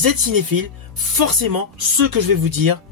vous êtes cinéphile, forcément, ce que je vais vous dire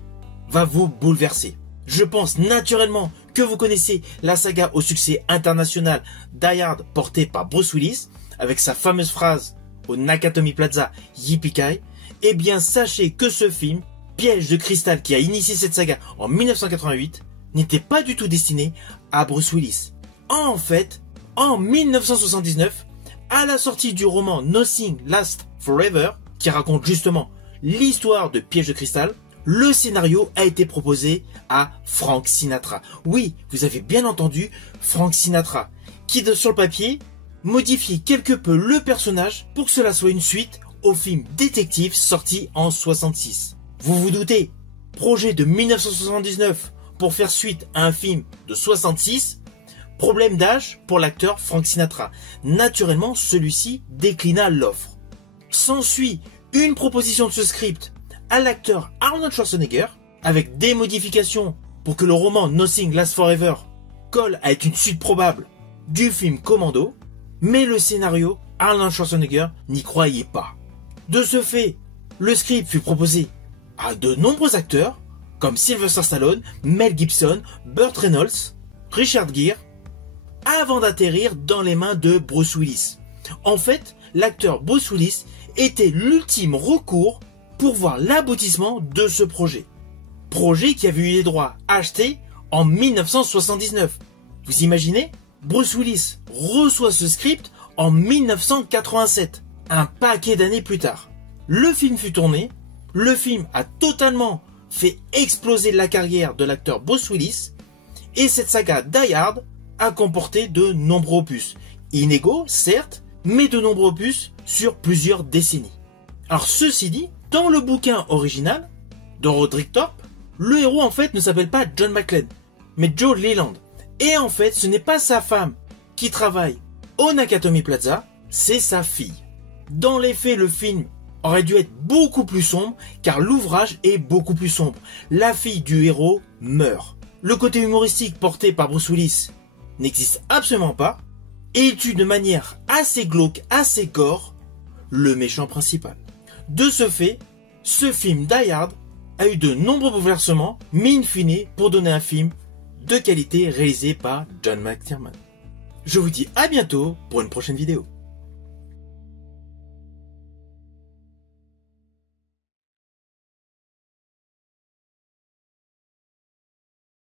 va vous bouleverser. Je pense naturellement que vous connaissez la saga au succès international Die Hard portée par Bruce Willis, avec sa fameuse phrase au Nakatomi Plaza Yippee-Ki-Yay. Eh bien, sachez que ce film, Piège de cristal, qui a initié cette saga en 1988, n'était pas du tout destiné à Bruce Willis. En fait, en 1979, à la sortie du roman Nothing Lasts Forever, qui raconte justement l'histoire de Piège de cristal, le scénario a été proposé à Frank Sinatra. Oui, vous avez bien entendu, Frank Sinatra, qui sur le papier modifie quelque peu le personnage pour que cela soit une suite au film Détective sorti en 66. Vous vous doutez, projet de 1979 pour faire suite à un film de 66, problème d'âge pour l'acteur Frank Sinatra. Naturellement, celui-ci déclina l'offre. S'ensuit une proposition de ce script à l'acteur Arnold Schwarzenegger, avec des modifications pour que le roman Nothing Lasts Forever colle à être une suite probable du film Commando, mais le scénario, Arnold Schwarzenegger n'y croyait pas. De ce fait, le script fut proposé à de nombreux acteurs, comme Sylvester Stallone, Mel Gibson, Burt Reynolds, Richard Gere, avant d'atterrir dans les mains de Bruce Willis. En fait, l'acteur Bruce Willis était l'ultime recours pour voir l'aboutissement de ce projet. Projet qui avait eu les droits achetés en 1979. Vous imaginez? Bruce Willis reçoit ce script en 1987, un paquet d'années plus tard. Le film fut tourné, le film a totalement fait exploser la carrière de l'acteur Bruce Willis, et cette saga Die Hard a comporté de nombreux opus, inégaux certes, mais de nombreux opus sur plusieurs décennies. Alors ceci dit, dans le bouquin original de Roderick Thorpe, le héros en fait ne s'appelle pas John McClane, mais Joe Leland. Et en fait, ce n'est pas sa femme qui travaille au Nakatomi Plaza, c'est sa fille. Dans les faits, le film aurait dû être beaucoup plus sombre, car l'ouvrage est beaucoup plus sombre. La fille du héros meurt. Le côté humoristique porté par Bruce Willis n'existe absolument pas, et il tue de manière assez glauque, assez gore, le méchant principal. De ce fait, ce film Die Hard a eu de nombreux bouleversements, mais in fine pour donner un film de qualité réalisé par John McTiernan. Je vous dis à bientôt pour une prochaine vidéo.